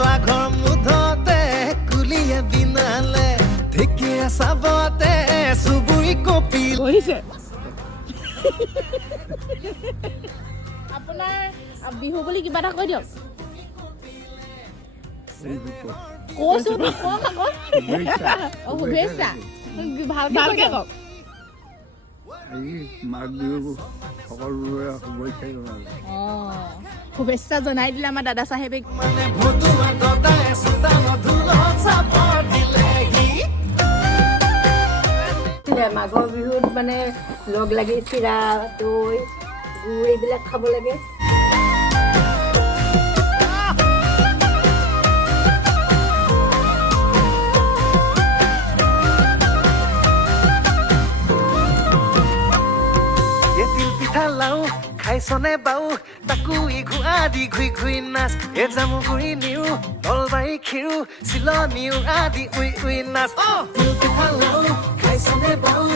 স্বাঘৰ মুধতে কুলিয়ে বিনালে ঢেকীয়া চাবতে চুবুৰি কপিল বহিছে আপোনাৰ বিহু বুলি কিবা এটা কৈ দিয়ক কৈছো তো কওক আকৌ শুভেচ্ছা ভালকে কওক মাঘ বিহু সকলোৰে শুভেচ্ছা জনালোঁ শুভেচ্ছা জনাই দিলে আমাৰ দাদা চাহেবে মানে ভতুৱা দদাই সুতা মধুলত চাপৰ দিলেহি মাঘৰ বিহুত মানে লগ লাগি চিৰা দৈ গুৰ এইবিলাক খাব লাগে লাও খাইছনে বাও তাকো ইঘুৱা দি ঘুই ঘুই নাচ এ জামুগুৰি নিউ নলবাৰী খিৰু চিলনিউ আদি উই উই নাচ তিল পিঠা লাও খাইছনে বাও